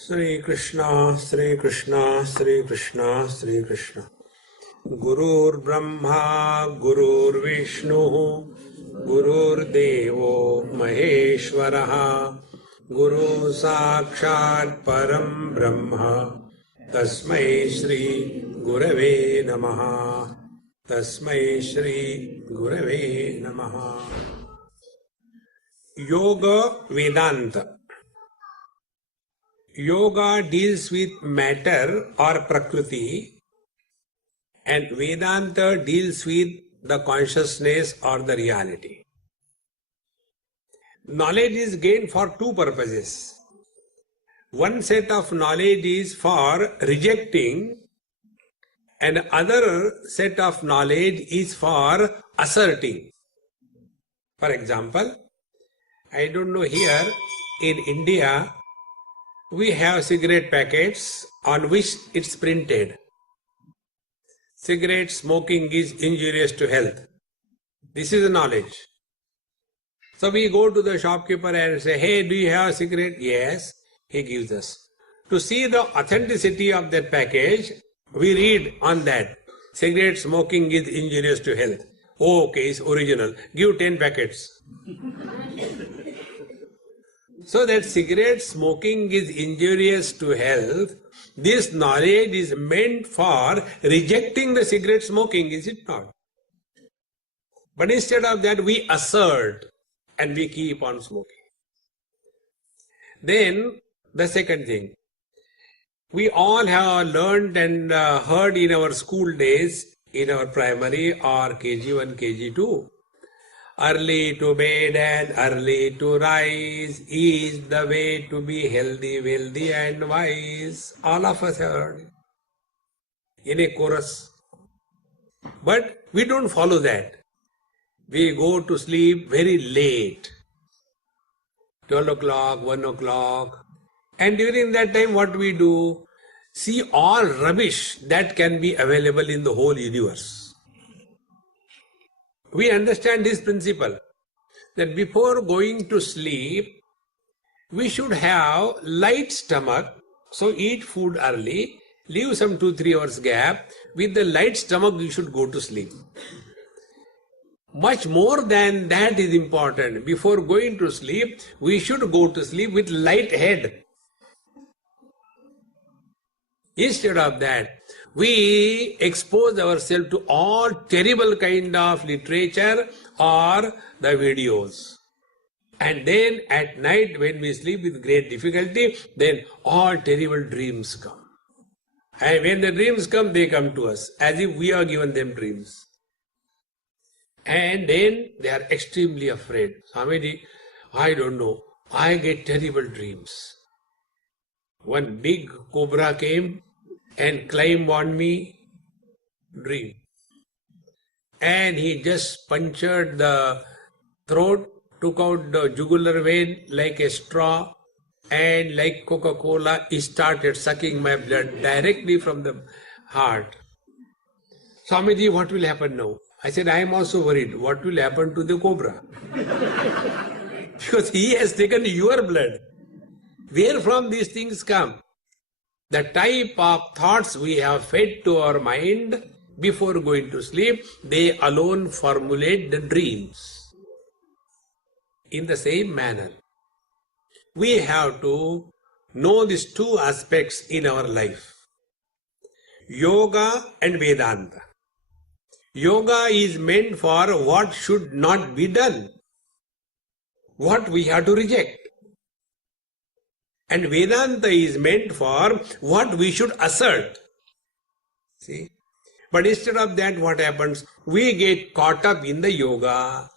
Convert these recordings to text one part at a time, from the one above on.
Sri Krishna, Sri Krishna, Sri Krishna, Sri Krishna. Gurur Brahma, Gurur Vishnu, Gurur Devo Maheshwaraha, Guru Sakshat Param Brahma, Tasmai Shri Gurave Namaha, Tasmai Shri Gurave Namaha. Yoga Vedanta. Yoga deals with matter or Prakriti, and Vedanta deals with the consciousness or the reality. Knowledge is gained for two purposes. One set of knowledge is for rejecting, and other set of knowledge is for asserting. For example, I don't know, here in India, we have cigarette packets on which it's printed, cigarette smoking is injurious to health. This is the knowledge. So we go to the shopkeeper and say, hey, do you have a cigarette? Yes, he gives us. To see the authenticity of that package, we read on that, cigarette smoking is injurious to health. Oh, okay, it's original. Give 10 packets. So that cigarette smoking is injurious to health, this knowledge is meant for rejecting the cigarette smoking, is it not? But instead of that, we assert and we keep on smoking. Then the second thing, we all have learned and heard in our school days, in our primary or KG1, KG2, early to bed and early to rise is the way to be healthy, wealthy and wise. All of us have heard it in a chorus. But we don't follow that. We go to sleep very late, 12 o'clock, 1 o'clock. And during that time what we do? See all rubbish that can be available in the whole universe. We understand this principle, that before going to sleep, we should have light stomach, so eat food early, leave some 2-3 hours gap. With the light stomach, you should go to sleep. Much more than that is important. Before going to sleep, we should go to sleep with light head. Instead of that, we expose ourselves to all terrible kind of literature or the videos. And then at night when we sleep with great difficulty, then all terrible dreams come. And when the dreams come, they come to us as if we have given them dreams. And then they are extremely afraid. Swamiji, I don't know, I get terrible dreams. One big cobra came and climbed on me, dream. And he just punctured the throat, took out the jugular vein like a straw, and like Coca-Cola, he started sucking my blood directly from the heart. Swamiji, what will happen now? I said, I am also worried. What will happen to the cobra? Because he has taken your blood. Where from these things come? The type of thoughts we have fed to our mind before going to sleep, they alone formulate the dreams. In the same manner, we have to know these two aspects in our life. Yoga and Vedanta. Yoga is meant for what should not be done, what we have to reject. And Vedanta is meant for what we should assert. See? But instead of that, what happens? We get caught up in the yoga.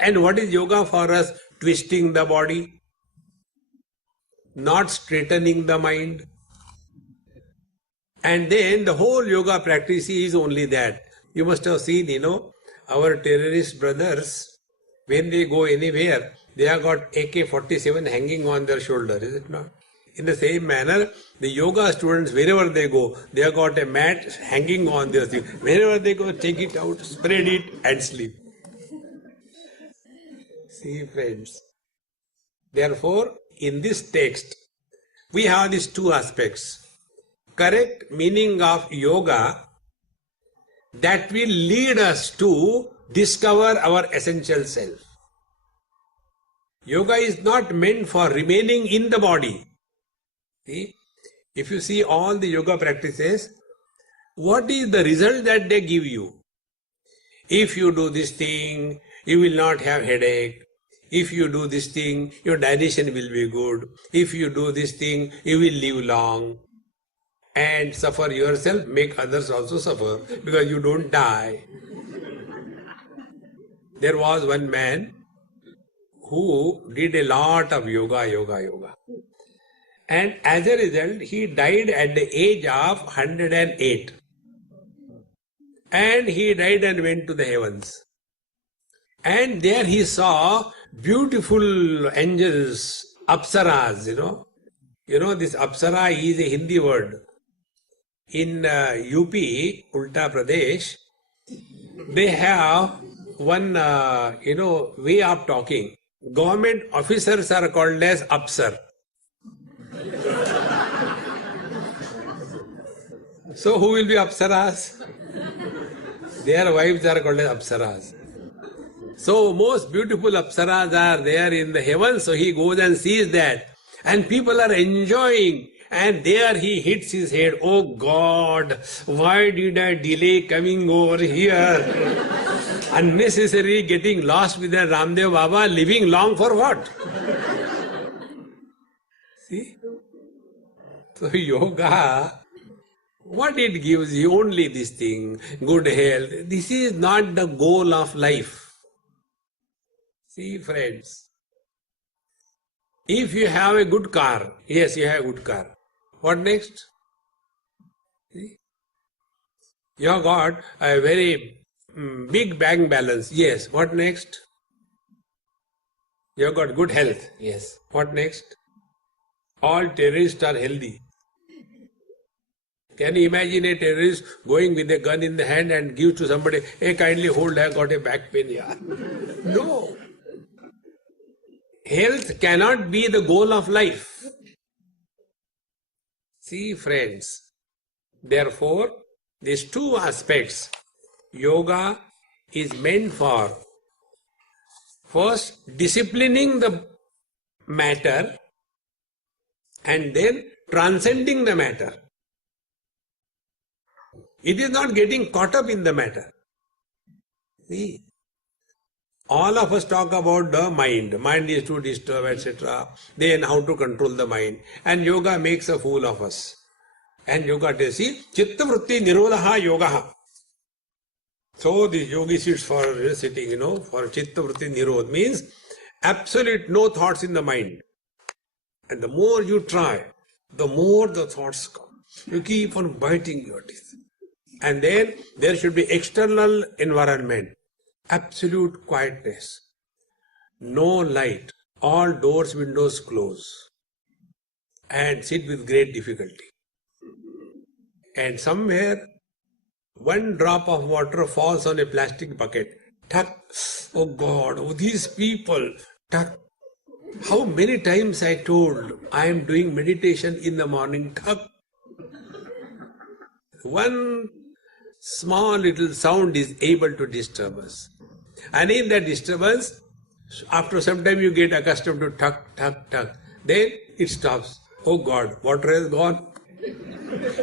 And what is yoga for us? Twisting the body, not straightening the mind. And then the whole yoga practice is only that. You must have seen, our terrorist brothers, when they go anywhere, they have got AK-47 hanging on their shoulder, is it not? In the same manner, the yoga students, wherever they go, they have got a mat hanging on their thing. Wherever they go, take it out, spread it and sleep. See, friends. Therefore, in this text, we have these two aspects. Correct meaning of yoga that will lead us to discover our essential self. Yoga is not meant for remaining in the body. See? If you see all the yoga practices, what is the result that they give you? If you do this thing, you will not have headache. If you do this thing, your digestion will be good. If you do this thing, you will live long. And suffer yourself, make others also suffer, because you don't die. There was one man who did a lot of yoga. And as a result, he died at the age of 108. And he died and went to the heavens. And there he saw beautiful angels, apsaras, You know, this apsara is a Hindi word. In UP, Uttar Pradesh, they have one, way of talking. Government officers are called as apsar. So who will be apsaras? Their wives are called as apsaras. So most beautiful apsaras are there in the heavens, so he goes and sees that. And people are enjoying. And there he hits his head, oh God, why did I delay coming over here? Unnecessary getting lost with the Ramdev Baba, living long for what? See? So yoga, what it gives you, only this thing, good health. This is not the goal of life. See friends, if you have a good car, yes, you have a good car. What next? See? You have got a very big bank balance. Yes. What next? You have got good health. Yes. What next? All terrorists are healthy. Can you imagine a terrorist going with a gun in the hand and give to somebody, hey, kindly hold, I got a back pain here. No. Health cannot be the goal of life. See friends, therefore, these two aspects, yoga is meant for first disciplining the matter and then transcending the matter. It is not getting caught up in the matter. See, all of us talk about the mind. Mind is to disturb, etc. Then how to control the mind. And yoga makes a fool of us. And yoga tells, see, chitta vritti nirodha yoga. So the yogi sits for sitting, for chitta vritti nirod means absolute no thoughts in the mind. And the more you try, the more the thoughts come. You keep on biting your teeth. And then there should be external environment. Absolute quietness, no light, all doors, windows close, and sit with great difficulty. And somewhere, one drop of water falls on a plastic bucket. Tuck, oh God, oh these people, tuck. How many times I told, I am doing meditation in the morning, tuck. One small little sound is able to disturb us. And in that disturbance, after some time you get accustomed to tuck, tuck, tuck. Then it stops. Oh God, water has gone.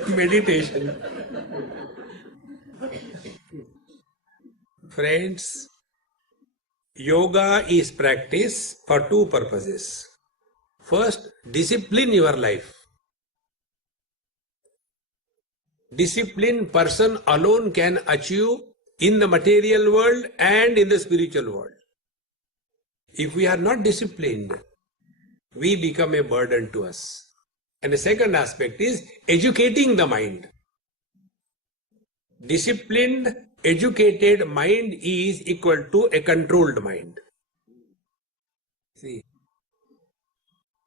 Meditation. Friends, yoga is practice for two purposes. First, discipline your life. Disciplined person alone can achieve in the material world and in the spiritual world. If we are not disciplined, we become a burden to us. And the second aspect is educating the mind. Disciplined, educated mind is equal to a controlled mind. See.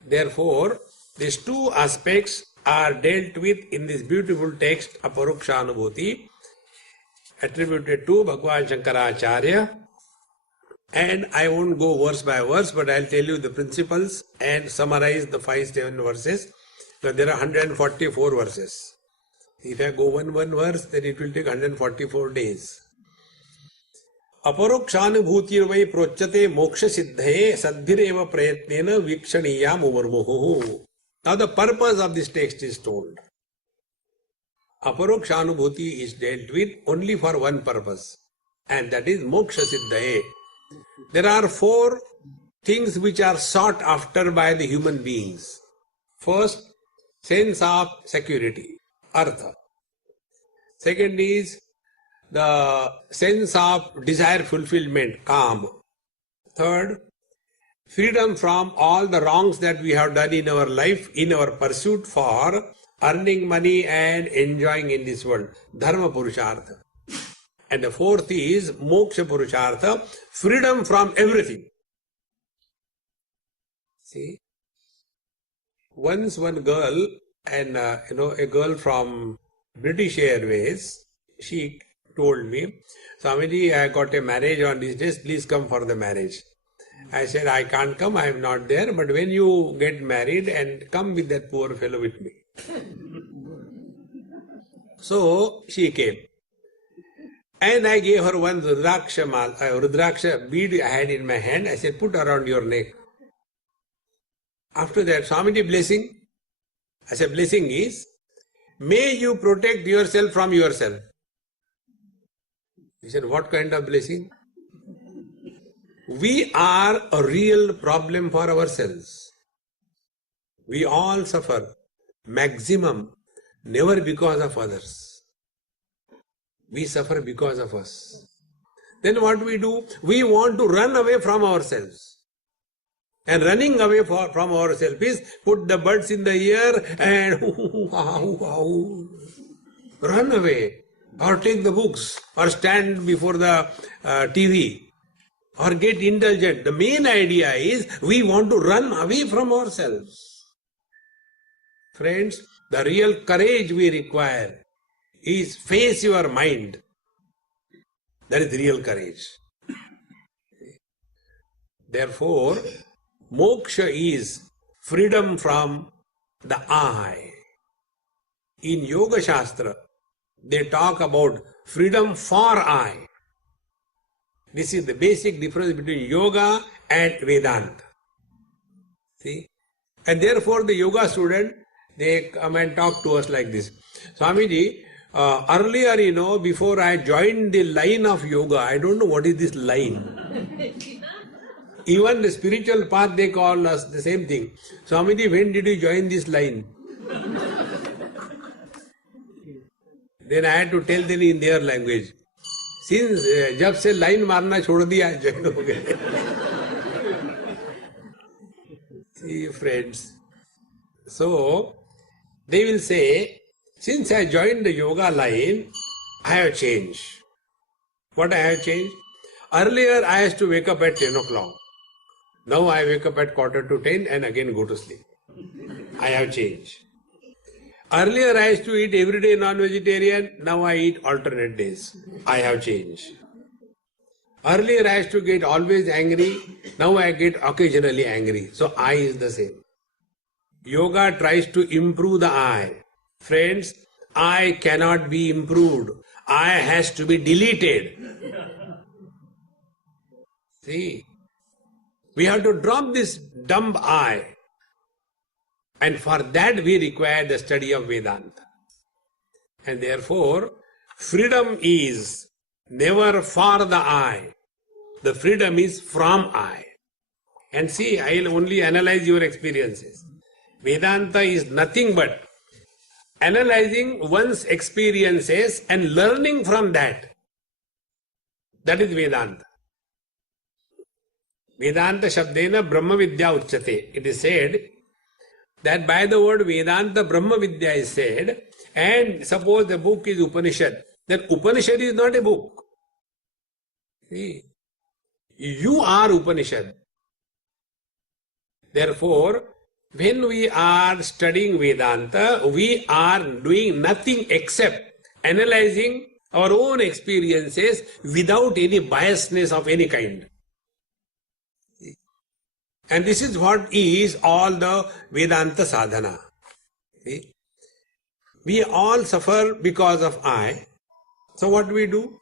Therefore, these two aspects are dealt with in this beautiful text, Aparukshanubhuti, attributed to Bhagwan Shankaracharya. And I won't go verse by verse, but I'll tell you the principles and summarize the 5-7 verses So there are 144 verses. If I go one verse, then it will take 144 days. Aparokshanubhutirvai prochate moksha siddhaye sadbhireva prayatnena vikshaniya mumurmuhu. Now the purpose of this text is told. Aparokshanubhuti is dealt with only for one purpose, and that is moksha siddhaye. There are 4 things which are sought after by the human beings. First, sense of security, artha. Second is the sense of desire fulfillment, kam. Third, freedom from all the wrongs that we have done in our life, in our pursuit for earning money and enjoying in this world, dharma purushartha. And the fourth is moksha purushartha, freedom from everything. See, once one girl, and a girl from British Airways, she told me, Swamiji, I got a marriage on these days, please come for the marriage. I said, I can't come, I am not there, but when you get married, and come with that poor fellow with me. So she came. And I gave her one Rudraksha bead I had in my hand. I said, put around your neck. After that, Swamiji, blessing. I said, blessing is, may you protect yourself from yourself. He said, what kind of blessing? We are a real problem for ourselves. We all suffer, maximum, never because of others. We suffer because of us. Then what we do? We want to run away from ourselves. And running away from ourselves is put the buds in the ear and run away. Or take the books, or stand before the TV, or get indulgent. The main idea is we want to run away from ourselves. Friends, the real courage we require is face your mind. That is real courage. Therefore, moksha is freedom from the I. In Yoga Shastra, they talk about freedom for I. This is the basic difference between yoga and Vedanta. See? And therefore the yoga student, they come and talk to us like this. Swamiji, earlier, before I joined the line of yoga, I don't know what is this line. Even the spiritual path, they call us the same thing. Swamiji, when did you join this line? Then I had to tell them in their language. Since जब से line मारना छोड़ दिया join हो गए. See, friends. So they will say, since I joined the yoga line, I have changed. What I have changed? Earlier I used to wake up at 10 o'clock. Now I wake up at 9:45 and again go to sleep. I have changed. Earlier I used to eat every day non-vegetarian, now I eat alternate days. I have changed. Earlier I used to get always angry, now I get occasionally angry. So I is the same. Yoga tries to improve the I. Friends, I cannot be improved. I has to be deleted. See, we have to drop this dumb I. And for that we require the study of Vedanta. And therefore, freedom is never for the I. The freedom is from I. And see, I will only analyze your experiences. Vedanta is nothing but analyzing one's experiences and learning from that. That is Vedanta. Vedanta Shabdena Brahma Vidya Uchyate. It is said that by the word Vedanta, Brahma Vidya is said, and suppose the book is Upanishad, then Upanishad is not a book. See, you are Upanishad. Therefore, when we are studying Vedanta, we are doing nothing except analyzing our own experiences without any biasness of any kind. And this is what is all the Vedanta sadhana. See? We all suffer because of I. So what do?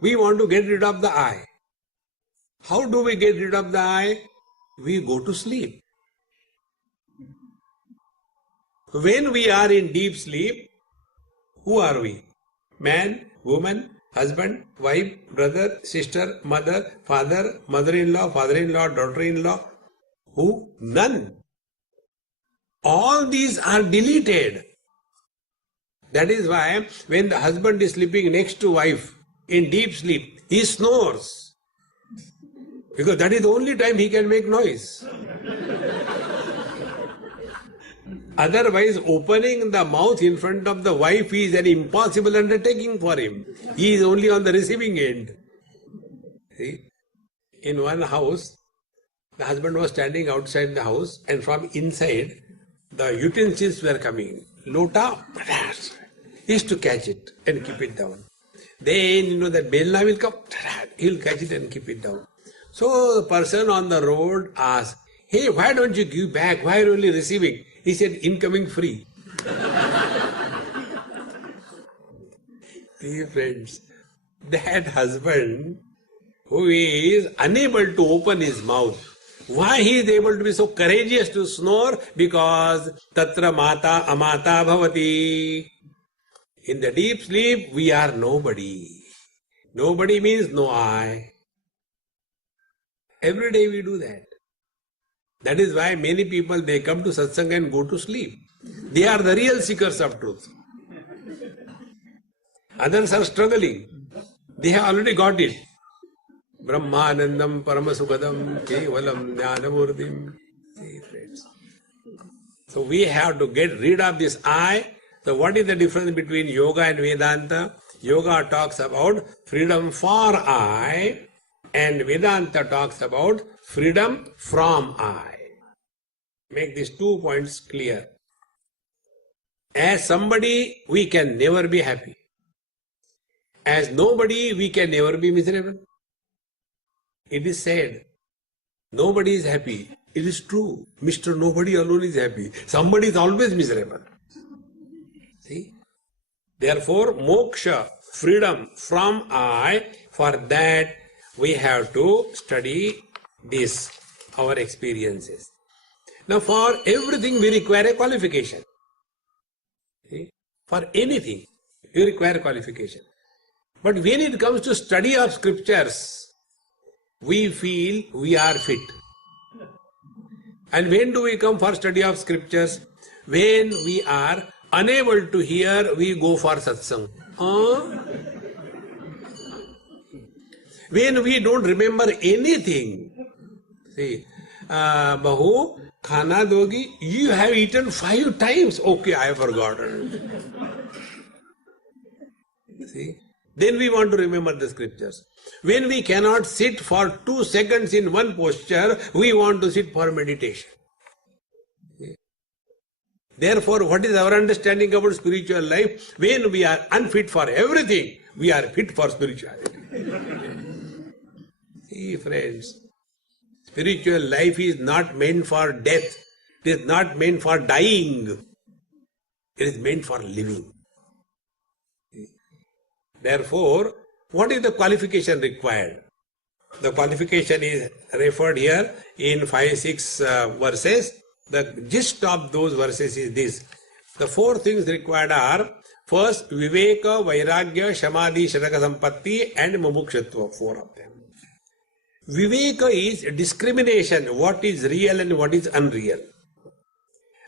We want to get rid of the I. How do we get rid of the I? We go to sleep. When we are in deep sleep, who are we? Man, woman, husband, wife, brother, sister, mother, father, mother-in-law, father-in-law, daughter-in-law. Who? None. All these are deleted. That is why when the husband is sleeping next to wife in deep sleep, he snores. Because that is the only time he can make noise. Otherwise, opening the mouth in front of the wife is an impossible undertaking for him. He is only on the receiving end. See? In one house, the husband was standing outside the house, and from inside, the utensils were coming. Lota, he used to catch it and keep it down. Then, that belna will come, he'll catch it and keep it down. So the person on the road asked, "Hey, why don't you give back? Why are you only receiving?" He said, "Incoming free." See, friends, that husband who is unable to open his mouth, why he is able to be so courageous to snore? Because tatra mata amata bhavati. In the deep sleep, we are nobody. Nobody means no I. Every day we do that. That is why many people, they come to satsang and go to sleep. They are the real seekers of truth. Others are struggling. They have already got it. Brahmanandam paramasukadam kevalam jnanamurtim. See, friends. So we have to get rid of this I. So what is the difference between yoga and Vedanta? Yoga talks about freedom for I, and Vedanta talks about freedom from I. Make these 2 points clear. As somebody, we can never be happy. As nobody, we can never be miserable. It is said, nobody is happy. It is true. Mr. Nobody alone is happy. Somebody is always miserable. See? Therefore, moksha, freedom from I, for that we have to study this, our experiences. Now, for everything we require a qualification. See? For anything, you require qualification. But when it comes to study of scriptures, we feel we are fit. And when do we come for study of scriptures? When we are unable to hear, we go for satsang. When we don't remember anything. See, Bahu, khana dogi, you have eaten 5 times. Okay, I have forgotten. See, then we want to remember the scriptures. When we cannot sit for 2 seconds in one posture, we want to sit for meditation. Therefore, what is our understanding about spiritual life? When we are unfit for everything, we are fit for spirituality. See, friends, spiritual life is not meant for death. It is not meant for dying. It is meant for living. Therefore, what is the qualification required? The qualification is referred here in 5-6 verses. The gist of those verses is this. The 4 things required are, first, Viveka, Vairagya, Samadhi, Shataka Sampatti and Mumukshutva, 4 of them. Viveka is discrimination, what is real and what is unreal.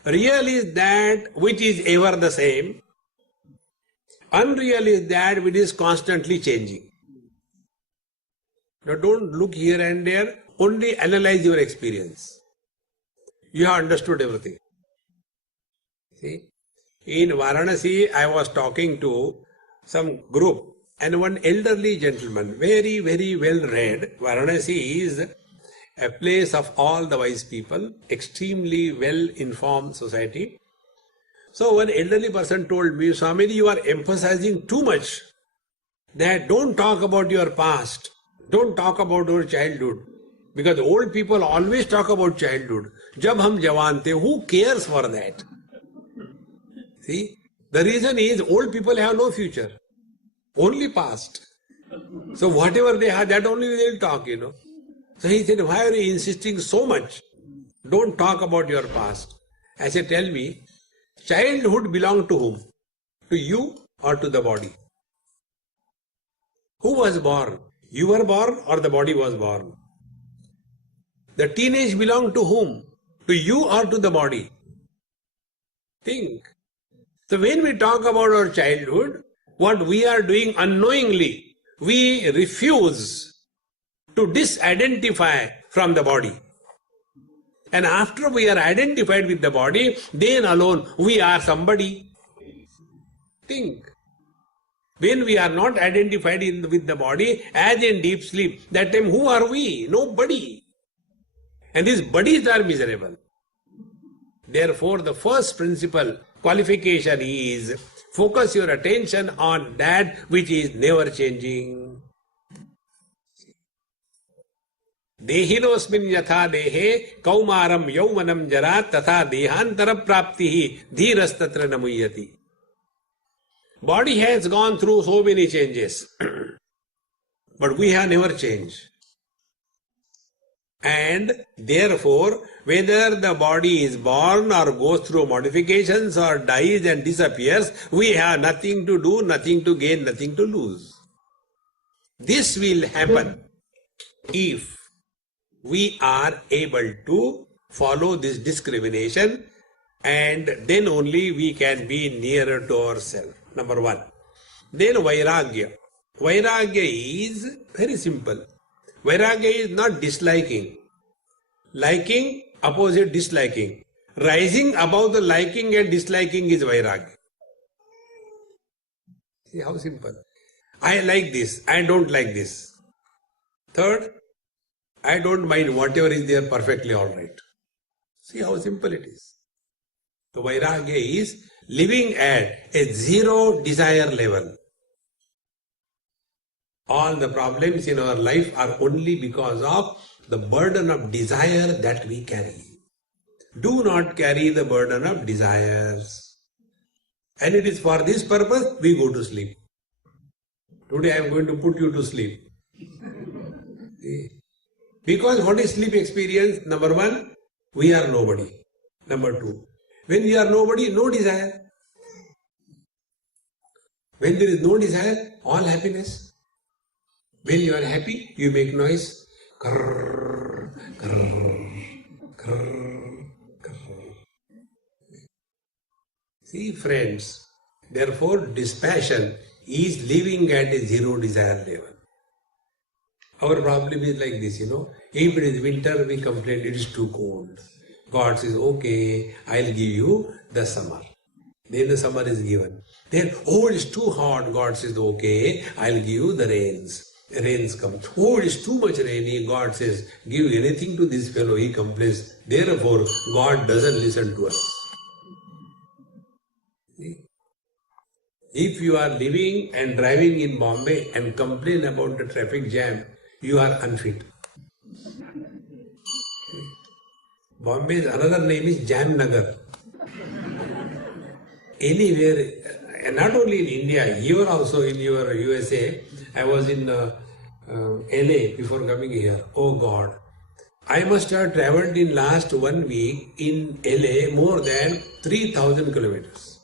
Real is that which is ever the same. Unreal is that which is constantly changing. Now don't look here and there, only analyze your experience. You have understood everything. See, in Varanasi, I was talking to some group, and one elderly gentleman, very, very well read. Varanasi is a place of all the wise people, extremely well informed society. So one elderly person told me, Swamiji, you are emphasizing too much that don't talk about your past, don't talk about your childhood. Because old people always talk about childhood. Jab hum jawan the, who cares for that? See, the reason is old people have no future, only past. So whatever they have, that only they'll talk, So he said, why are you insisting so much? Don't talk about your past. I said, tell me, childhood belonged to whom? To you or to the body? Who was born? You were born or the body was born? The teenage belonged to whom? To you or to the body? Think. So when we talk about our childhood, what we are doing unknowingly, we refuse to disidentify from the body. And after we are identified with the body, then alone we are somebody. Think. When we are not identified with the body, as in deep sleep, that time who are we? Nobody. And these bodies are miserable. Therefore, the first principle qualification is focus your attention on that which is never changing. Dehinosmin yatha dehe kaumaram yaumanam jara tatha dehantara praptihi dhirastatra namuyati. Body has gone through so many changes, but we have never changed. And therefore, whether the body is born or goes through modifications or dies and disappears, we have nothing to do, nothing to gain, nothing to lose. This will happen if we are able to follow this discrimination, and then only we can be nearer to ourselves. Number one. Then Vairagya. Vairagya is very simple. Vairagya is not disliking. Liking, opposite disliking. Rising above the liking and disliking is Vairagya. See how simple. I like this, I don't like this. Third, I don't mind whatever is there, perfectly alright. See how simple it is. The Vairagya is living at a zero desire level. All the problems in our life are only because of the burden of desire that we carry. Do not carry the burden of desires. And it is for this purpose we go to sleep. Today I am going to put you to sleep. Because what is sleep experience? Number one, we are nobody. Number two, when we are nobody, no desire. When there is no desire, all happiness. When you are happy, you make noise. Krrr, krrr, krrr, krrr. See, friends, therefore dispassion is living at a zero desire level. Our problem is like this, If it is winter, we complain it is too cold. God says, okay, I'll give you the summer. Then the summer is given. Then, it is too hot. God says, okay, I'll give you the rains. Rains come. It is too much rainy. God says, give anything to this fellow, he complains. Therefore, God doesn't listen to us. See? If you are living and driving in Bombay and complain about the traffic jam, you are unfit. Bombay's another name is Jamnagar. Anywhere, not only in India, here also in your USA, I was in LA before coming here. Oh God, I must have travelled in last 1 week in LA more than 3,000 kilometers.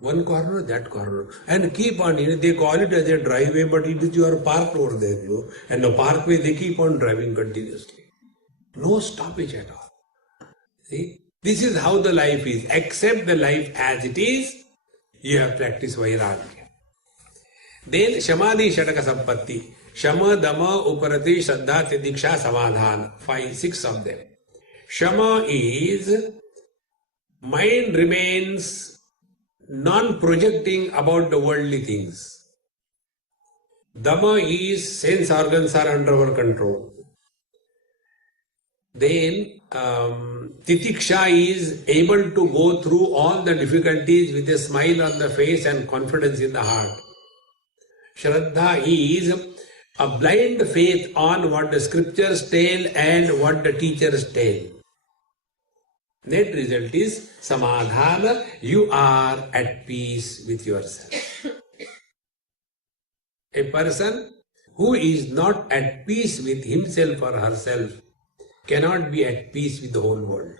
One corner, that corner, and keep on, they call it as a driveway, but it is your park over there, and the parkway they keep on driving continuously. No stoppage at all. See, this is how the life is. Accept the life as it is. You have practiced Vairagya. Then Shamadhi Shataka Sampatti. Shama, Dama, Uparati, Shraddha, Tidiksha, Samadhan. 5, 6 of them. Shama is mind remains non-projecting about the worldly things. Dama is sense organs are under our control. Then Titiksha is able to go through all the difficulties with a smile on the face and confidence in the heart. Shraddha is a blind faith on what the scriptures tell and what the teachers tell. Net result is samadhana. You are at peace with yourself. A person who is not at peace with himself or herself cannot be at peace with the whole world.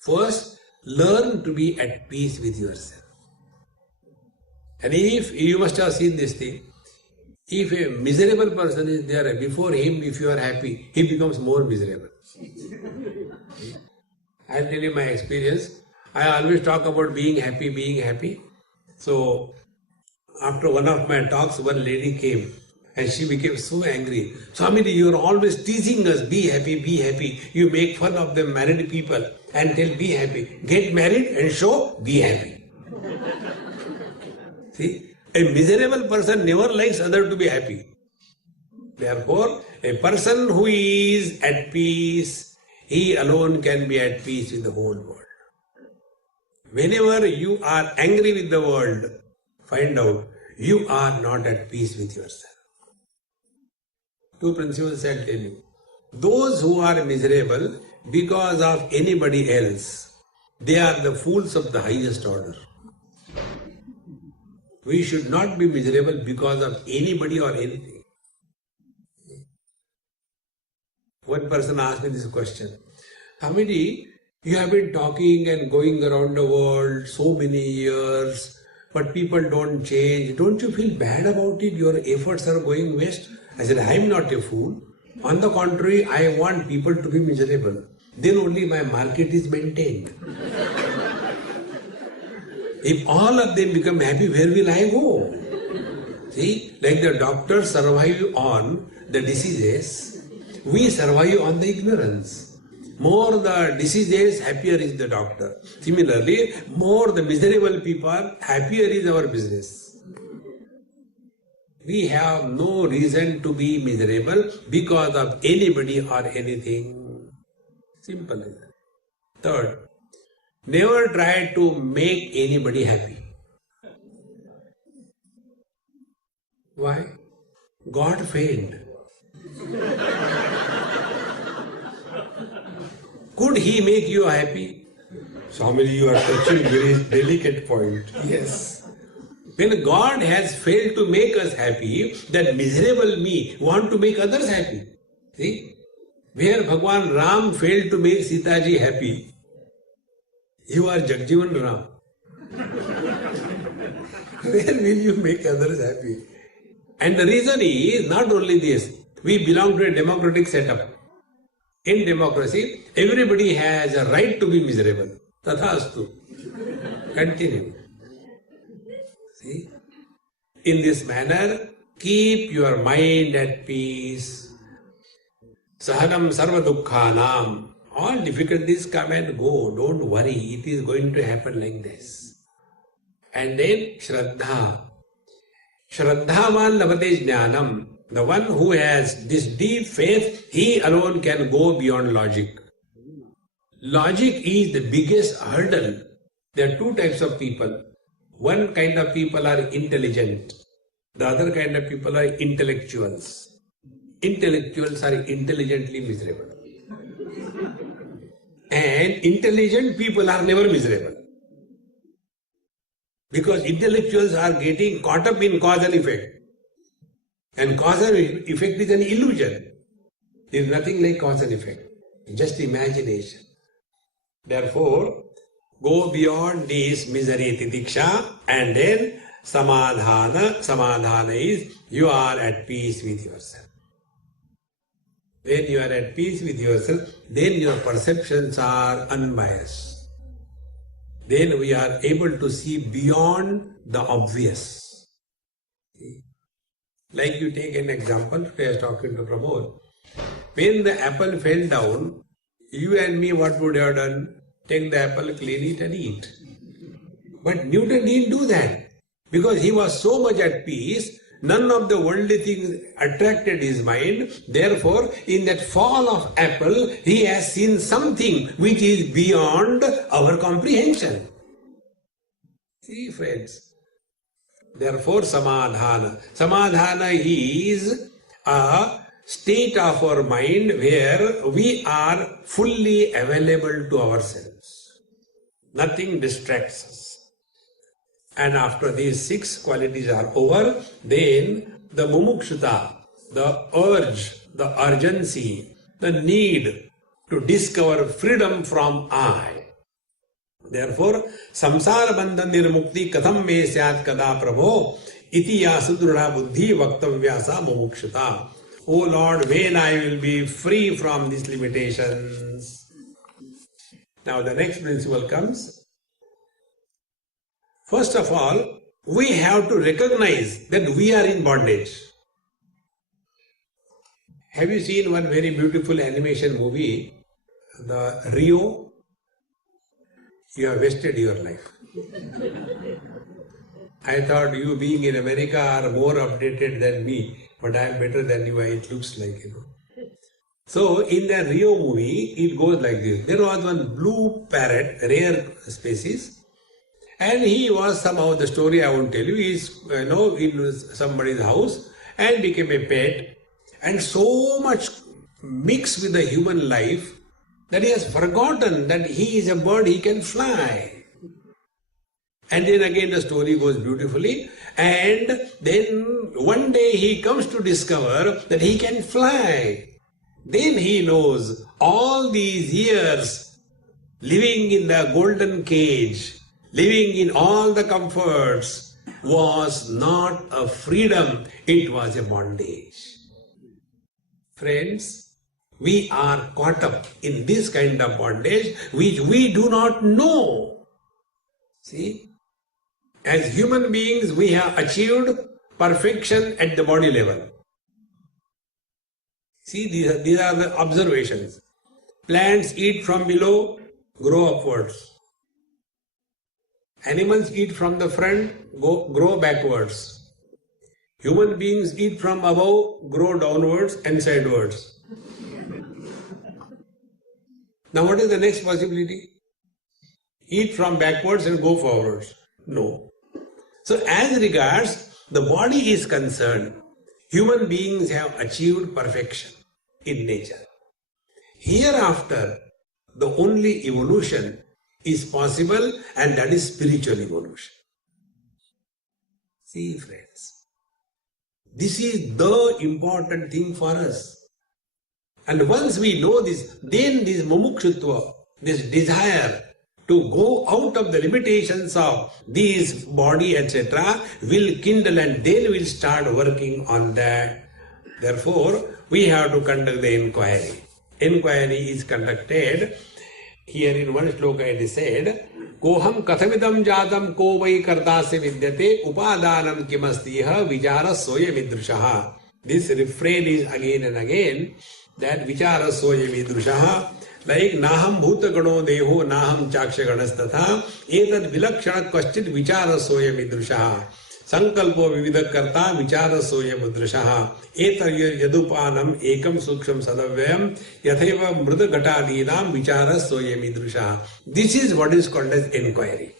First, learn to be at peace with yourself. And if you must have seen this thing, if a miserable person is there before him, if you are happy, he becomes more miserable. I'll tell you my experience. I always talk about being happy, being happy. So, after one of my talks, one lady came and she became so angry. Swamiji, you are always teasing us, be happy, be happy. You make fun of the married people and tell, be happy. Get married and show, be happy. See, a miserable person never likes others to be happy. Therefore, a person who is at peace, he alone can be at peace with the whole world. Whenever you are angry with the world, find out you are not at peace with yourself. Two principles I'll tell you. Those who are miserable because of anybody else, they are the fools of the highest order. We should not be miserable because of anybody or anything. One person asked me this question. Swamiji, you have been talking and going around the world so many years, but people don't change. Don't you feel bad about it? Your efforts are going waste. I said, I am not a fool. On the contrary, I want people to be miserable. Then only my market is maintained. If all of them become happy, where will I go? See, like the doctors survive on the diseases, we survive on the ignorance. More the diseases, happier is the doctor. Similarly, more the miserable people, happier is our business. We have no reason to be miserable because of anybody or anything. Simple as that. Third, never try to make anybody happy. Why? God failed. Could He make you happy? Swamiji, you are touching a very delicate point. Yes. When God has failed to make us happy, that miserable me want to make others happy. See? Where Bhagwan Ram failed to make Sita ji happy, you are Jagjivan Ram. Where will you make others happy? And the reason is not only this. We belong to a democratic setup. In democracy, everybody has a right to be miserable. Tathastu. Continue. See? In this manner, keep your mind at peace. Sahanam sarva dukkhanam. All difficulties come and go. Don't worry. It is going to happen like this. And then Shraddha. Shraddhavan labate jnanam. The one who has this deep faith, he alone can go beyond logic. Logic is the biggest hurdle. There are two types of people. One kind of people are intelligent. The other kind of people are intellectuals. Intellectuals are intelligently miserable. And intelligent people are never miserable. Because intellectuals are getting caught up in cause and effect. And cause and effect is an illusion. There is nothing like cause and effect. Just imagination. Therefore, go beyond this misery titiksha and then samadhana. Samadhana is you are at peace with yourself. When you are at peace with yourself, then your perceptions are unbiased. Then we are able to see beyond the obvious. Like you take an example, today I was talking to Pramod. When the apple fell down, you and me what would have done? Take the apple, clean it and eat. But Newton didn't do that. Because he was so much at peace, none of the worldly things attracted his mind. Therefore, in that fall of apple, he has seen something which is beyond our comprehension. See, friends. Therefore, samadhana. Samadhana is a state of our mind where we are fully available to ourselves. Nothing distracts us. And after these 6 qualities are over, then the mumukshata, the urge, the urgency, the need to discover freedom from I. Therefore, samsara bandhan nirmukti katham me syat kada prabho iti ya sudrudha buddhi vaktavyasa mumukshata. O Lord, when I will be free from these limitations? Now the next principle comes. First of all, we have to recognize that we are in bondage. Have you seen one very beautiful animation movie, the Rio? You have wasted your life. I thought you being in America are more updated than me, but I am better than you, it looks like, So in the Rio movie, it goes like this. There was one blue parrot, rare species, and he was somehow, the story I won't tell you, he is in somebody's house and became a pet, and so much mixed with the human life that he has forgotten that he is a bird, he can fly. And then again the story goes beautifully, and then one day he comes to discover that he can fly. Then he knows all these years living in the golden cage, living in all the comforts, was not a freedom, it was a bondage. Friends, we are caught up in this kind of bondage which we do not know. See, as human beings we have achieved perfection at the body level. See, these are the observations. Plants eat from below, grow upwards. Animals eat from the front, grow backwards. Human beings eat from above, grow downwards and sidewards. Now what is the next possibility? Eat from backwards and go forwards. No. So as regards the body is concerned, human beings have achieved perfection in nature. Hereafter, the only evolution is possible, and that is spiritual evolution. See, friends, this is the important thing for us. And once we know this, then this mumukshutva, this desire to go out of the limitations of this body, etc., will kindle, and then we'll start working on that. Therefore, we have to conduct the inquiry. Inquiry is conducted. Here in one shloka it is said, Koham kathamidam jatam ko vai kartase vidyate upadanam kimastiha vichara soya vidrushaha. This refrain is again and again, that vichara soya vidrushaha, like naham bhuta gano deho naham chaksha ganas tatha etad vilakshana kvashchit vichara soya vidrushaha sankalpo vividha karta vichara soya vidrushaha etar yadupanam ekam suksham sadavyam yatheva mrida gatadinam vichara soya vidrushaha. This is what is called as inquiry.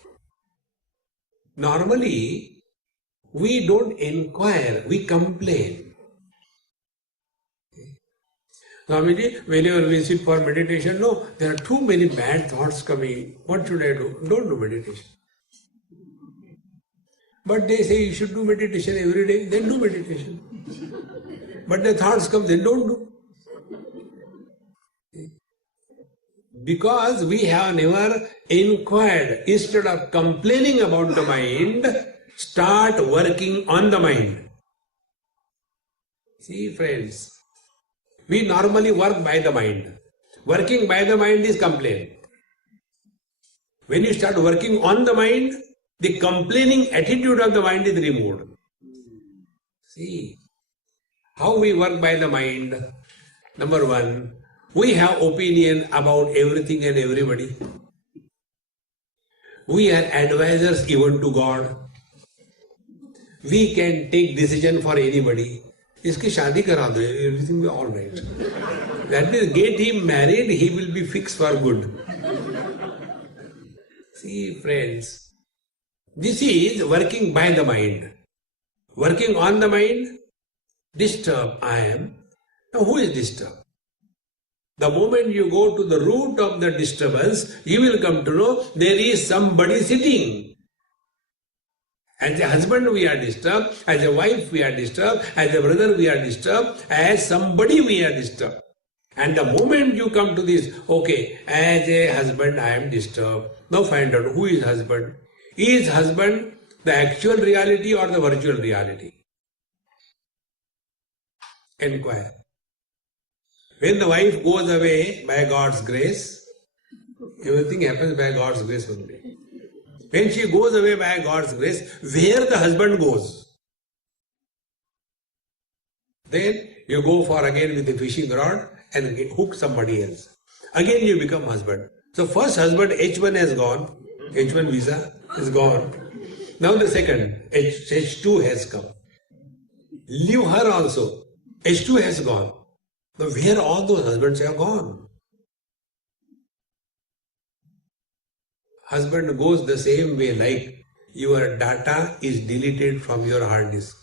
Normally, we don't inquire, we complain. Swamiji, whenever we sit for meditation, no, there are too many bad thoughts coming. What should I do? Don't do meditation. But they say you should do meditation every day, then do meditation. But the thoughts come, then don't do. Because we have never inquired. Instead of complaining about the mind, start working on the mind. See, friends, we normally work by the mind. Working by the mind is complaint. When you start working on the mind, the complaining attitude of the mind is removed. See, how we work by the mind? Number one, we have opinion about everything and everybody. We are advisors even to God. We can take decision for anybody. इसकी शादी करा दो, everything will be all right. That means get him married, he will be fixed for good. See, friends, this is working by the mind. Working on the mind, disturb I am. Now who is disturbed? The moment you go to the root of the disturbance, you will come to know there is somebody sitting. As a husband we are disturbed, as a wife we are disturbed, as a brother we are disturbed, as somebody we are disturbed. And the moment you come to this, okay, as a husband I am disturbed. Now find out who is husband. Is husband the actual reality or the virtual reality? Enquire. When the wife goes away by God's grace, everything happens by God's grace only. When she goes away by God's grace, where the husband goes, then you go for again with the fishing rod and hook somebody else. Again you become husband. So first husband H1 has gone, H1 visa is gone. Now the second, H2 has come. Leave her also. H2 has gone. Now where all those husbands are gone? Husband goes the same way like your data is deleted from your hard disk.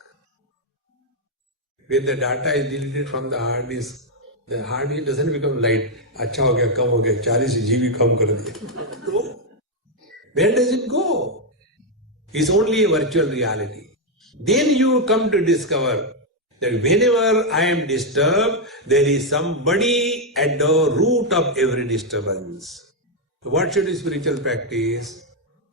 When the data is deleted from the hard disk doesn't become light. अच्छा हो गया, कम हो गया, 40 GB कम कर दिया. No. Where does it go? It's only a virtual reality. Then you come to discover that whenever I am disturbed, there is somebody at the root of every disturbance. So what should be spiritual practice?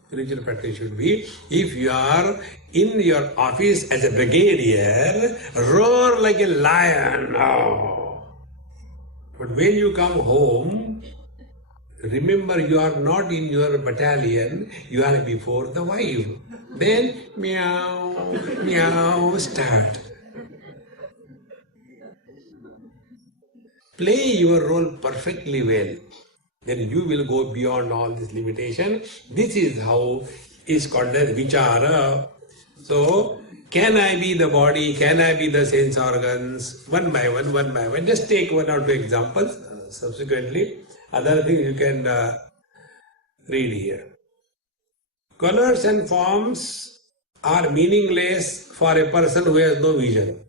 Spiritual practice should be, if you are in your office as a brigadier, roar like a lion. Oh. But when you come home, remember you are not in your battalion, you are before the wife. Then meow, meow, start. Play your role perfectly well. Then you will go beyond all this limitation. This is how is called as vichara. So, can I be the body? Can I be the sense organs? One by one. Just take one or two examples. Subsequently, other things you can read here. Colors and forms are meaningless for a person who has no vision.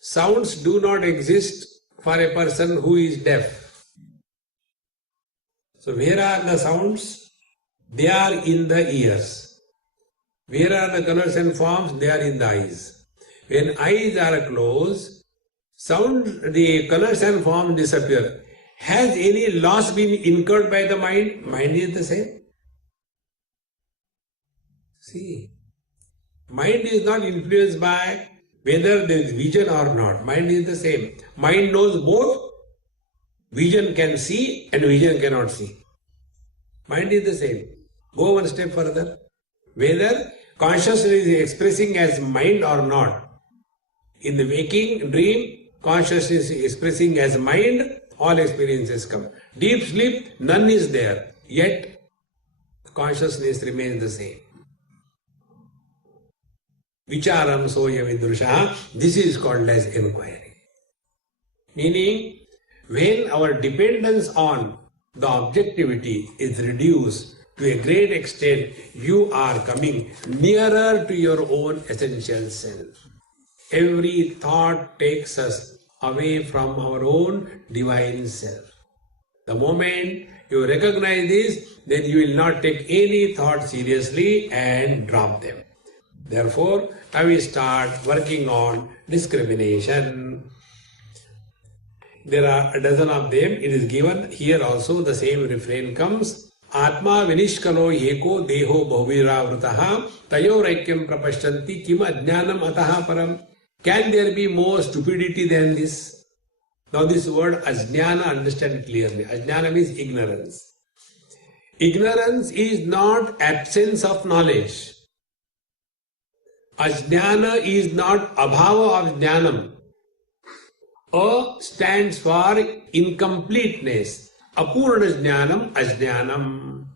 Sounds do not exist for a person who is deaf. So where are the sounds? They are in the ears. Where are the colors and forms? They are in the eyes. When eyes are closed, the colors and forms disappear. Has any loss been incurred by the mind? Mind is the same. See, mind is not influenced by whether there is vision or not. Mind is the same. Mind knows both. Vision can see and vision cannot see. Mind is the same. Go one step further. Whether consciousness is expressing as mind or not. In the waking dream, consciousness is expressing as mind, all experiences come. Deep sleep, none is there. Yet, consciousness remains the same. Vicharam soya vidrusha. This is called as inquiry. Meaning, when our dependence on the objectivity is reduced to a great extent, you are coming nearer to your own essential self. Every thought takes us away from our own divine self. The moment you recognize this, then you will not take any thought seriously and drop them. Therefore, now we start working on discrimination. There are a dozen of them. It is given here also. The same refrain comes. Atma vinishkalo yeko deho bhaviravrataha tayoraikyam prapashyanti kim ajnanam ataha param. Can there be more stupidity than this? Now this word ajnana, understand it clearly. Ajnana means ignorance. Ignorance is not absence of knowledge. Ajnana is not abhava of jnanam. A stands for incompleteness. Apurna jnanam, ajnanam.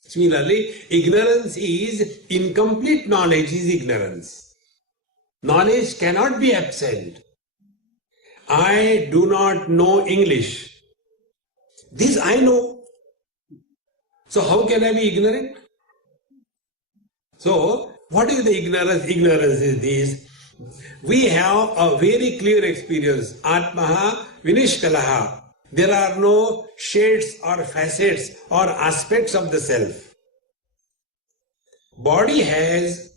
Similarly, ignorance is incomplete knowledge is ignorance. Knowledge cannot be absent. I do not know English. This I know. So how can I be ignorant? So, what is the ignorance? Ignorance is this, We have a very clear experience. Atmaha Vinishkalaha. There are no shades or facets or aspects of the self. Body has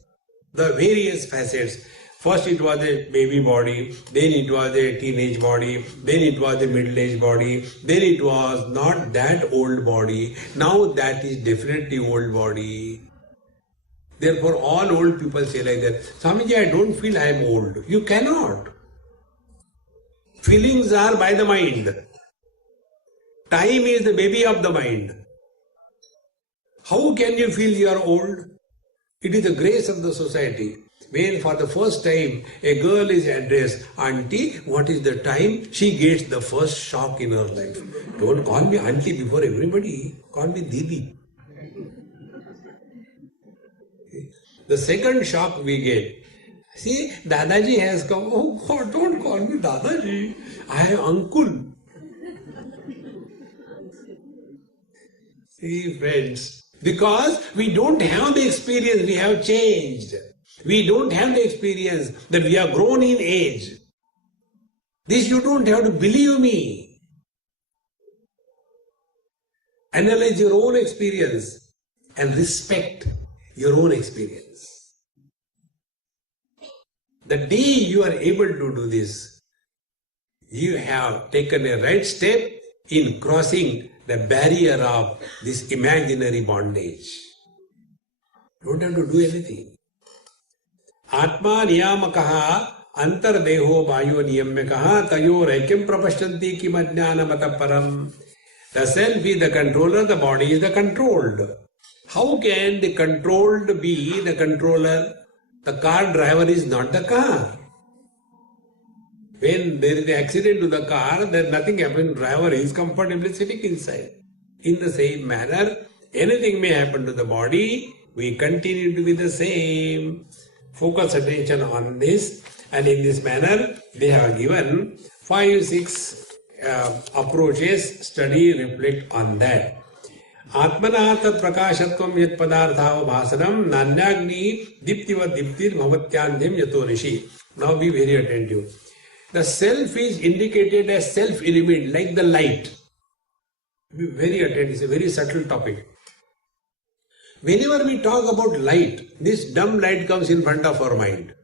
the various facets. First it was a baby body, then it was a teenage body, then it was a middle-aged body, then it was not that old body. Now that is definitely old body. Therefore all old people say like that, Swamiji, I don't feel I am old. You cannot. Feelings are by the mind. Time is the baby of the mind. How can you feel you are old? It is the grace of the society. When for the first time a girl is addressed, Auntie, what is the time? She gets the first shock in her life. Don't call me Auntie before everybody. Call me Didi. The second shock we get. See, Dadaji has come. Oh God, don't call me Dadaji. I am uncle. See, friends, because we don't have the experience, we have changed. We don't have the experience that we have grown in age. This you don't have to believe me. Analyze your own experience and respect your own experience. The day you are able to do this, you have taken a right step in crossing the barrier of this imaginary bondage. Don't have to do anything. Atma niyamakaha antardeho vayu niyamyakaha tayor ekim prapashyanti kim ajnana mataparam. The self is the controller, the body is the controlled. How can the controlled be the controller? The car driver is not the car. When there is an accident to the car, then nothing happens. Driver is comfortably sitting inside. In the same manner, anything may happen to the body. We continue to be the same. Focus attention on this, and in this manner, they have given 5-6 approaches. Study, reflect on that. Atmana tat prakashatvam yat padartha bhasanam nanyagni diptiva diptir bhavatyandhim yato rishi. Now be very attentive. The self is indicated as self-element, like the light. Be very attentive, it's a very subtle topic. Whenever we talk about light, this dumb light comes in front of our mind.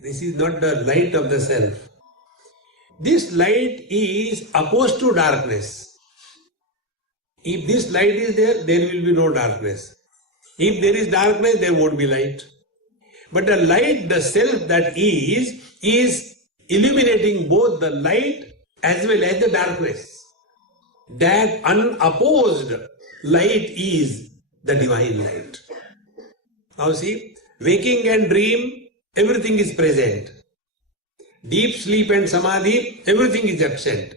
This is not the light of the self. This light is opposed to darkness. If this light is there, there will be no darkness. If there is darkness, there won't be light. But the light, the self that is illuminating both the light as well as the darkness. That unopposed light is the divine light. Now see, waking and dream, everything is present. Deep sleep and samadhi, everything is absent.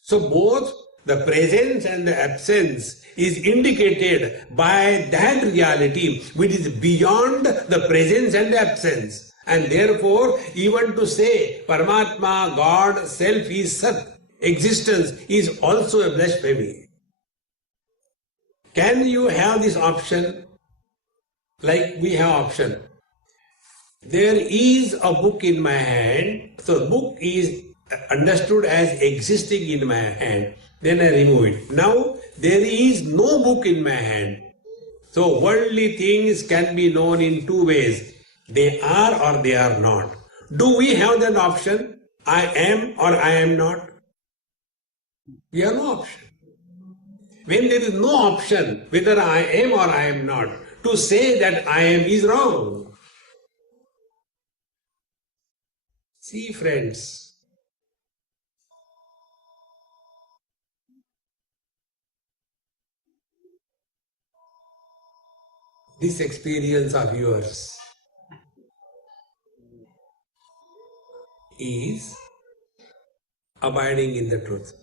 So both the presence and the absence is indicated by that reality which is beyond the presence and the absence. And therefore, even to say Paramatma, God, self is Sat, existence is also a blasphemy. Can you have this option? Like we have option. There is a book in my hand, so book is understood as existing in my hand. Then I remove it. Now there is no book in my hand. So worldly things can be known in two ways. They are or they are not. Do we have that option? I am or I am not? We have no option. When there is no option, whether I am or I am not, to say that I am is wrong. See, friends, this experience of yours is abiding in the truth.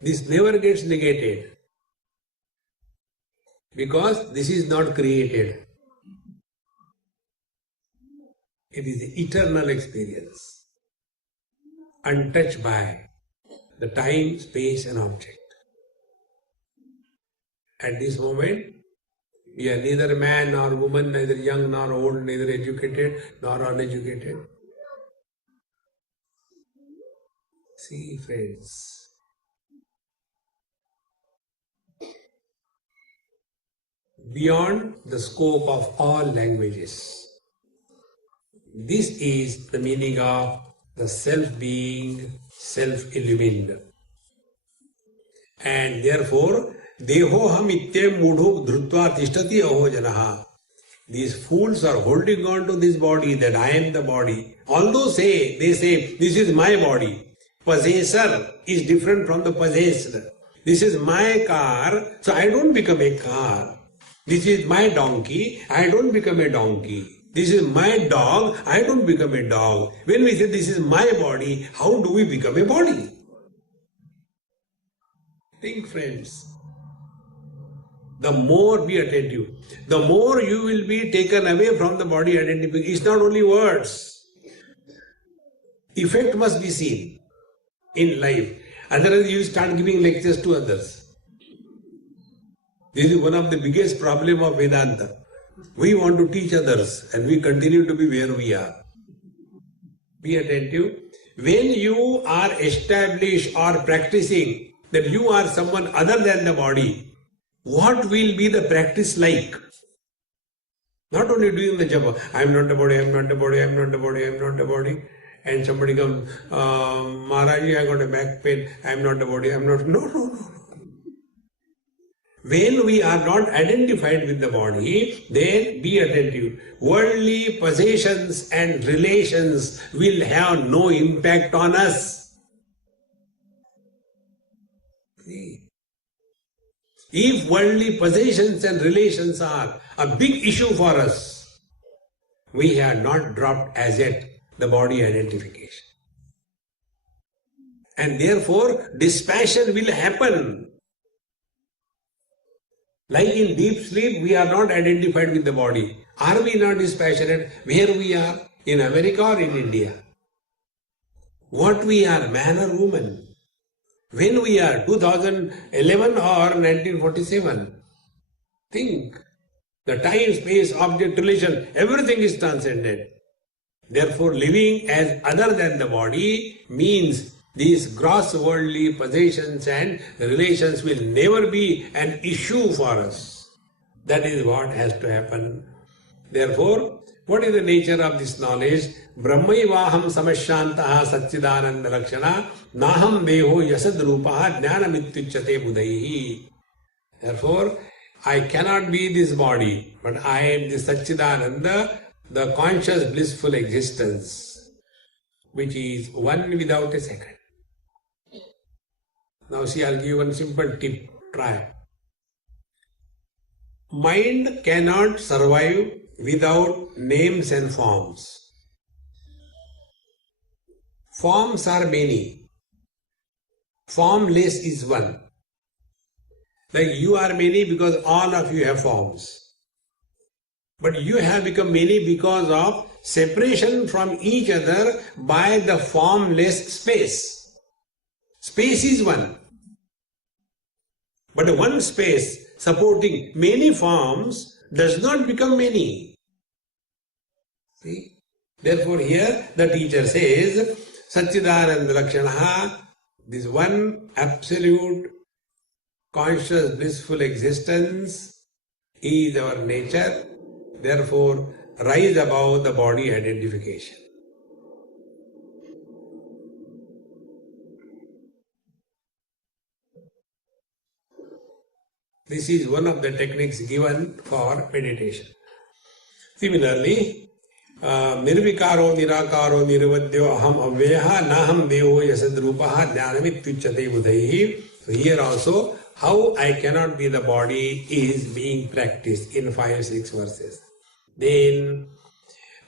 This never gets negated because this is not created. It is the eternal experience, untouched by the time, space and object. At this moment, We are neither man nor woman, neither young nor old, neither educated nor uneducated. See, friends, beyond the scope of all languages. This is the meaning of the self being self-illumined. And therefore, Dehoham ityam mudho dhrutva tishtati aho janaha. These fools are holding on to this body, that I am the body. Although they say, this is my body. Possessor is different from the possessed. This is my car, so I don't become a car. This is my donkey, I don't become a donkey. This is my dog, I don't become a dog. When we say this is my body, how do we become a body? Think, friends. The more be attentive, the more you will be taken away from the body identification. It's not only words. Effect must be seen in life. Otherwise you start giving lectures to others. This is one of the biggest problem of Vedanta. We want to teach others and we continue to be where we are. Be attentive. When you are established or practicing that you are someone other than the body, what will be the practice like? Not only doing the japa, I am not the body, I am not the body, I am not the body, I am not the body. And somebody comes, Maharaji, I got a back pain, I am not the body, I am not. No. When we are not identified with the body, then be attentive. Worldly possessions and relations will have no impact on us. If worldly possessions and relations are a big issue for us, we have not dropped as yet the body identification. And therefore, dispassion will happen. Like in deep sleep, we are not identified with the body. Are we not dispassionate? Where we are? In America or in India? What we are, man or woman? When we are, 2011 or 1947? Think. The time, space, object, relation, everything is transcended. Therefore, living as other than the body means these gross worldly possessions and relations will never be an issue for us. That is what has to happen. Therefore, what is the nature of this knowledge? Brahmaivaham samashantaha satchidananda lakshana naham deho yasad rupaha jnanamityuchyate budaihi. Therefore, I cannot be this body, but I am the Satchidananda, the conscious blissful existence, which is one without a second. Now see, I'll give you one simple tip. Try. Mind cannot survive without names and forms. Forms are many. Formless is one. Like you are many because all of you have forms. But you have become many because of separation from each other by the formless space. Space is one. But one space supporting many forms does not become many. See? Therefore here the teacher says, Satchidananda Lakshanaha, this one absolute conscious blissful existence is our nature. Therefore, rise above the body identification. This is one of the techniques given for meditation. Similarly, Nirvikaro Nirakaro Nirvadyo Aham Avyaha Naham Devo Yasadrupaha Jnanamityuchyate Budaihi. So here also, how I cannot be the body is being practiced in 5-6 verses. Then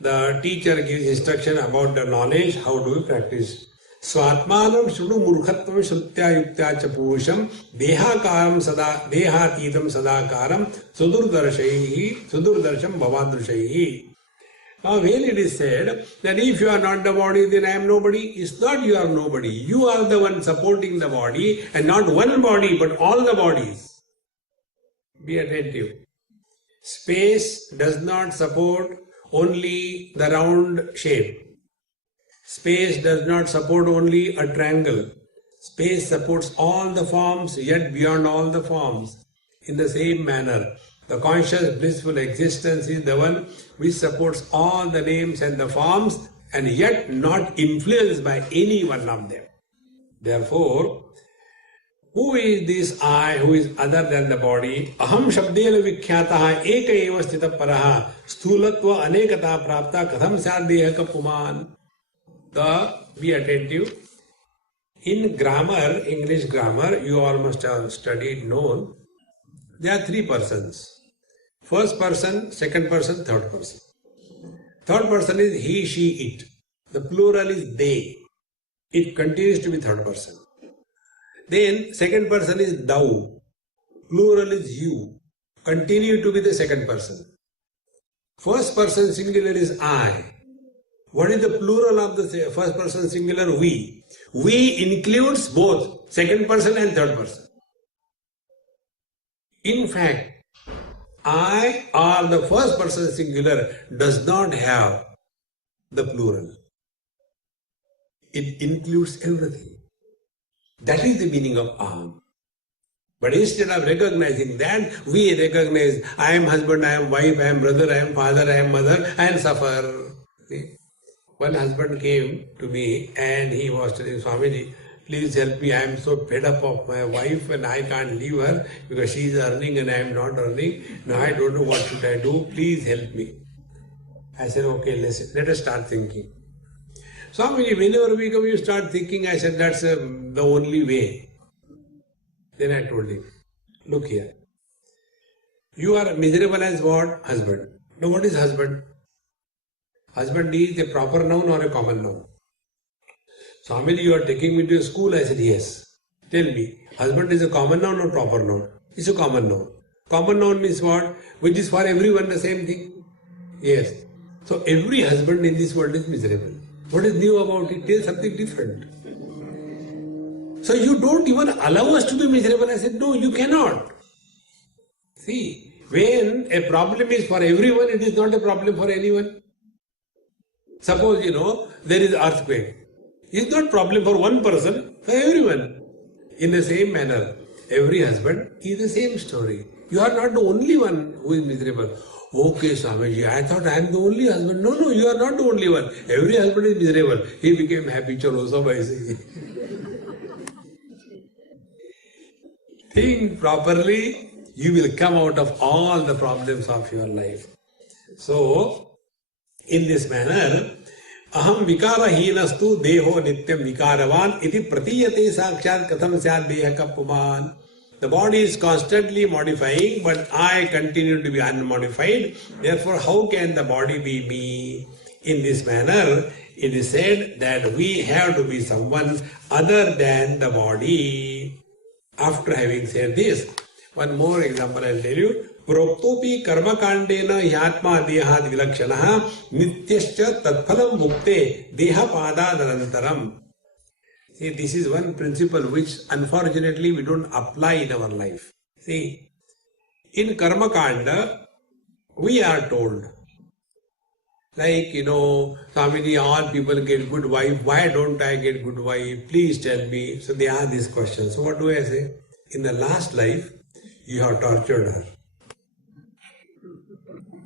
the teacher gives instruction about the knowledge, how do we practice. Swatmanam Shrudu Murkhatvam Shrutya Yuktya Chapurusham Dehakaram Sada Dehatitam Sadakaram Sudurdarsham Bhavadrushaihi. Now when it is said that if you are not the body, then I am nobody, it's not you are nobody. You are the one supporting the body, and not one body but all the bodies. Be attentive. Space does not support only the round shape. Space does not support only a triangle. Space supports all the forms, yet beyond all the forms. In the same manner, the conscious blissful existence is the one which supports all the names and the forms and yet not influenced by any one of them. Therefore, who is this I who is other than the body? Aham shabdena vikhyataha eka eva sthita paraha sthulatva anekata prapta katham syad dehaka puman. Be attentive. In grammar, English grammar, you all must have studied, known, there are three persons. First person, second person, third person. Third person is he, she, it. The plural is they. It continues to be third person. Then second person is thou. Plural is you. Continue to be the second person. First person singular is I. What is the plural of the first person singular? We. We includes both second person and third person. In fact, I or the first person singular does not have the plural. It includes everything. That is the meaning of aham. But instead of recognizing that, we recognize I am husband, I am wife, I am brother, I am father, I am mother, and suffer. See? One husband came to me and he was telling Swamiji, please help me, I am so fed up of my wife and I can't leave her because she is earning and I am not earning. Now I don't know what should I do, please help me. I said, okay, let us start thinking. Swamiji, whenever we come, you start thinking. I said, that's the only way. Then I told him, look here. You are miserable as what? Husband. Now what is husband? Husband is a proper noun or a common noun? Swamiji, you are taking me to a school. I said, yes. Tell me, husband is a common noun or proper noun? It's a common noun. Common noun means what? Which is for everyone the same thing? Yes. So every husband in this world is miserable. What is new about it? Tell something different. So you don't even allow us to be miserable. I said, no, you cannot. See, when a problem is for everyone, it is not a problem for anyone. Suppose, there is earthquake. It's not problem for one person, for everyone. In the same manner, every husband is the same story. You are not the only one who is miserable. Okay, Swamiji, I thought I am the only husband. No, you are not the only one. Every husband is miserable. He became happy. Chalo, sab aise. Think properly, you will come out of all the problems of your life. So, in this manner, aham vikara hinastu deho nityam vikaravan iti pratiyate sakshat katham syad dehaka puman. The body is constantly modifying, but I continue to be unmodified. Therefore, how can the body be me? In this manner, it is said that we have to be someone other than the body. After having said this, one more example I will tell you. Proktopi karma kandena yatma dehad vilakshanaha nityascha tatphalam mukte deha pada narantaram. See, this is one principle which unfortunately we don't apply in our life. See, in karma kanda, we are told, like, Swamiji, all people get good wife, why don't I get good wife? Please tell me. So they ask this question. So what do I say? In the last life, you have tortured her.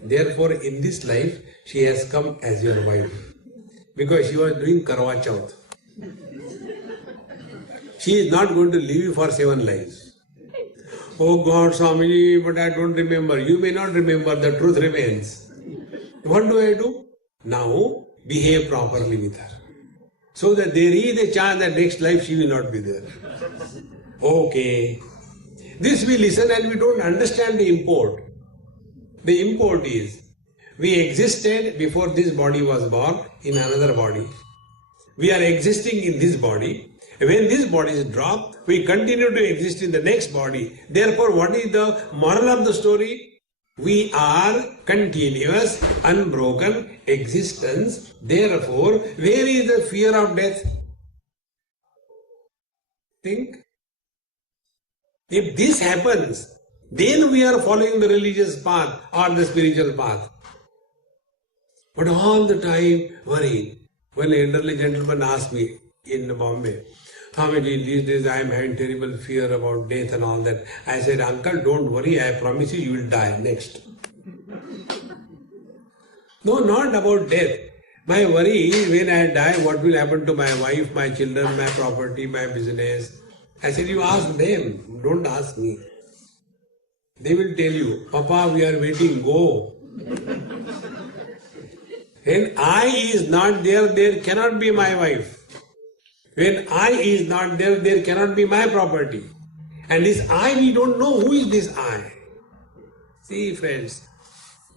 Therefore, in this life, she has come as your wife. Because she was doing Karwa Chauth. She is not going to leave you for 7 lives. Oh God, Swamiji, but I don't remember. You may not remember, the truth remains. What do I do? Now, behave properly with her. So that there is a chance that next life she will not be there. Okay. This we listen and we don't understand the import. The import is, we existed before this body was born in another body. We are existing in this body. When this body is dropped, we continue to exist in the next body. Therefore, what is the moral of the story? We are continuous, unbroken existence. Therefore, where is the fear of death? Think. If this happens, Then we are following the religious path or the spiritual path. But all the time worried. When an elderly gentleman asked me in Bombay, Swamiji, these days I am having terrible fear about death and all that. I said, Uncle, don't worry, I promise you, you will die next. No, not about death. My worry is when I die, what will happen to my wife, my children, my property, my business? I said, you ask them, don't ask me. They will tell you, Papa, we are waiting, go. When I is not there, there cannot be my wife. When I is not there, there cannot be my property. And this I, we don't know who is this I. See, friends.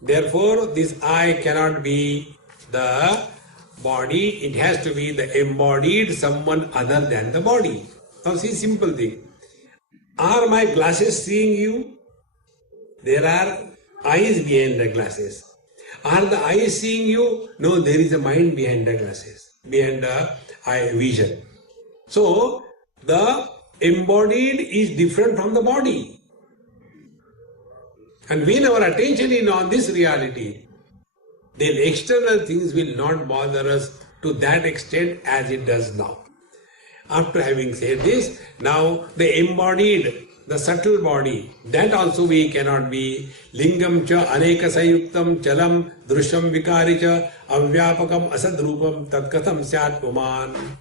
Therefore, this I cannot be the body. It has to be the embodied someone other than the body. Now see, simple thing. Are my glasses seeing you? There are eyes behind the glasses. Are the eyes seeing you? No, there is a mind behind the glasses, behind the eye vision. So, the embodied is different from the body. And when our attention is on this reality, then external things will not bother us to that extent as it does now. After having said this, now the embodied, the subtle body, that also we cannot be. Lingam cha aneka sayuktam chalam drusham vikari cha avyapakam asadrupam tatkatham syat puman.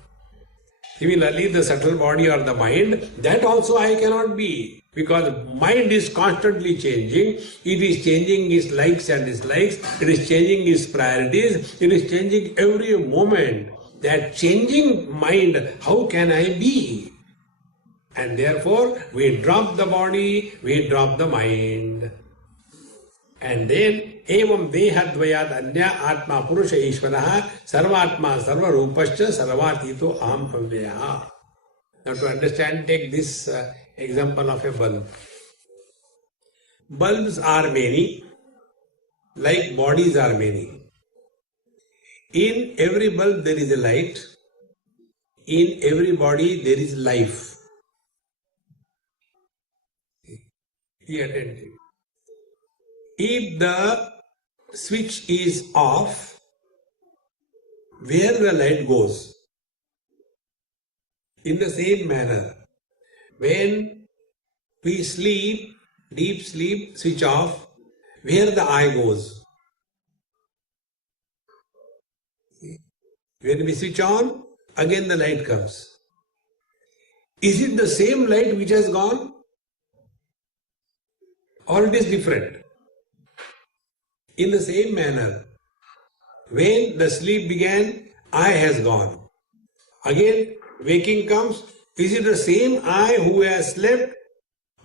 Similarly, the subtle body or the mind, that also I cannot be. Because mind is constantly changing. It is changing its likes and dislikes. It is changing its priorities. It is changing every moment. That changing mind, how can I be? And therefore, we drop the body, we drop the mind. And then, evam dehadvayad anya atma purusha ishvaraha sarvatma sarvarupascha sarvatito aham avyaha. Now to understand, take this example of a bulb. Bulbs are many, like bodies are many. In every bulb there is a light. In every body there is life. Be attentive. If the switch is off, where the light goes? In the same manner, when we sleep, deep sleep, switch off, where the eye goes? When we switch on, again the light comes. Is it the same light which has gone? Or it is different? In the same manner, when the sleep began, eye has gone. Again, waking comes, is it the same I who has slept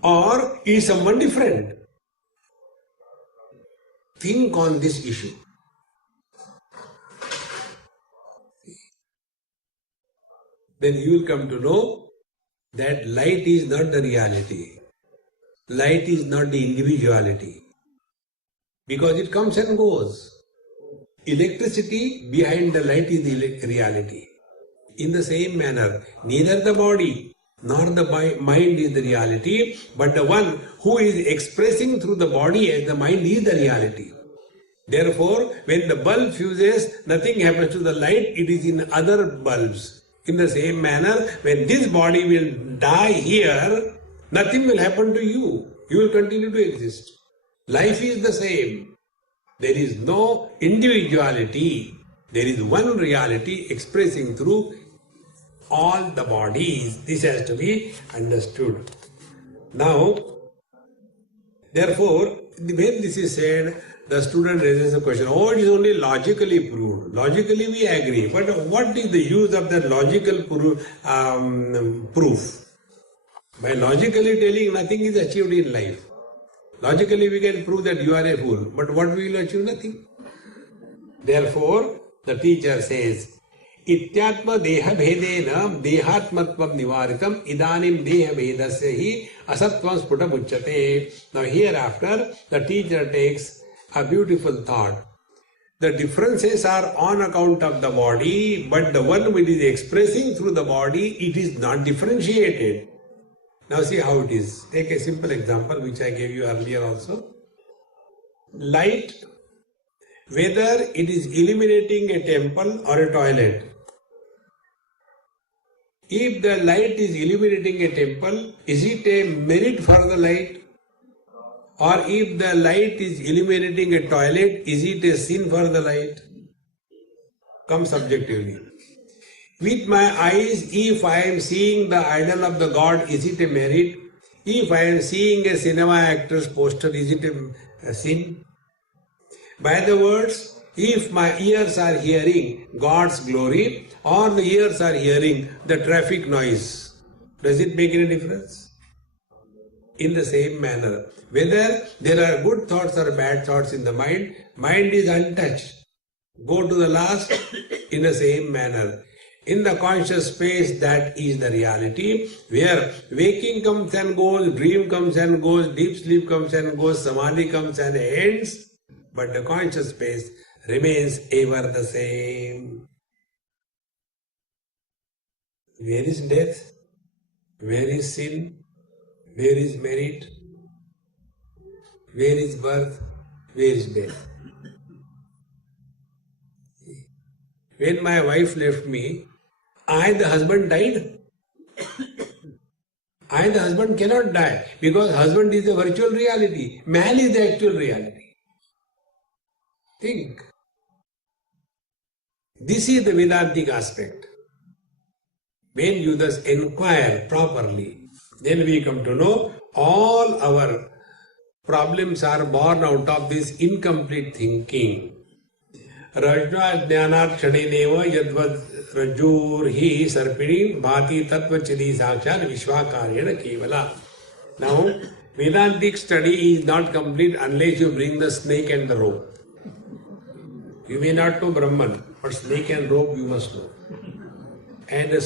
or is someone different? Think on this issue. Then you will come to know that light is not the reality. Light is not the individuality. Because it comes and goes. Electricity behind the light is the reality. In the same manner, neither the body nor the mind is the reality, but the one who is expressing through the body as the mind is the reality. Therefore, when the bulb fuses, nothing happens to the light, it is in other bulbs. In the same manner, when this body will die here, nothing will happen to you. You will continue to exist. Life is the same. There is no individuality. There is one reality expressing through all the bodies. This has to be understood. Now, therefore, when this is said, the student raises a question, oh, it is only logically proved. Logically we agree, but what is the use of that logical proof? By logically telling, nothing is achieved in life. Logically we can prove that you are a fool, but what we will achieve? Nothing. Therefore, the teacher says, Ityatma deha bhedena dehatmatvam nivaritam idanim deha bhedasya hi asatvam sputam uchyate. Now hereafter, the teacher takes a beautiful thought. The differences are on account of the body, but the one which is expressing through the body, it is not differentiated. Now see how it is. Take a simple example which I gave you earlier also. Light, whether it is illuminating a temple or a toilet. If the light is illuminating a temple, is it a merit for the light? Or if the light is illuminating a toilet, is it a sin for the light? Come subjectively. With my eyes, if I am seeing the idol of the god, is it a merit? If I am seeing a cinema actor's poster, is it a sin? By the words, if my ears are hearing God's glory or the ears are hearing the traffic noise, does it make any difference? In the same manner, whether there are good thoughts or bad thoughts in the mind is untouched. Go to the last in the same manner. In the conscious space, that is the reality, where waking comes and goes, dream comes and goes, deep sleep comes and goes, samadhi comes and ends, but the conscious space remains ever the same. Where is death? Where is sin? Where is merit? Where is birth? Where is death? When my wife left me, I, the husband, died. I, the husband, cannot die because husband is the virtual reality. Man is the actual reality. Think. This is the Vedantic aspect. When you thus inquire properly, then we come to know all our problems are born out of this incomplete thinking. Rajna jnanat kshadeneva yadvad rajur hi sarpini bhati tattva chidi sakshat vishwakaryana kevala. Now, Vedantic study is not complete unless you bring the snake and the rope. You may not know Brahman, but snake and rope you must know. And the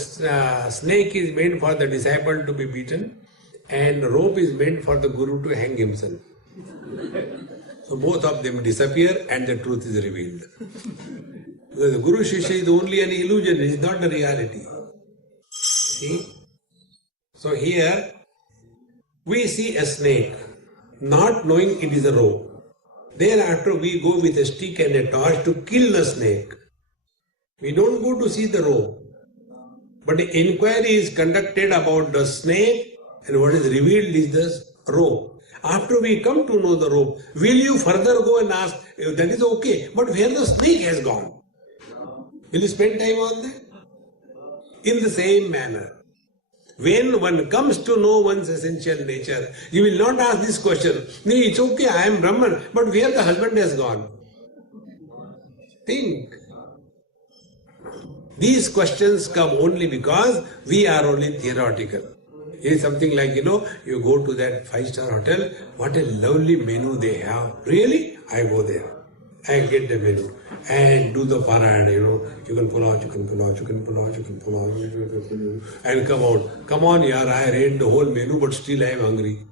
snake is meant for the disciple to be beaten, and rope is meant for the guru to hang himself. So both of them disappear and the truth is revealed. Because the Guru Shishya is only an illusion, it is not the reality. See? So here we see a snake, not knowing it is a rope. Thereafter we go with a stick and a torch to kill the snake. We don't go to see the rope. But the inquiry is conducted about the snake, and what is revealed is the rope. After we come to know the rope, will you further go and ask, that is okay, but where the snake has gone? Will you spend time on that? In the same manner, when one comes to know one's essential nature, you will not ask this question, no, it's okay, I am Brahman, but where the husband has gone? Think. These questions come only because we are only theoretical. It is something like, you go to that 5-star hotel, what a lovely menu they have. Really? I go there. I get the menu and do the parayana, chicken pulao, and come out. Come on, yaar, I read the whole menu, but still I am hungry.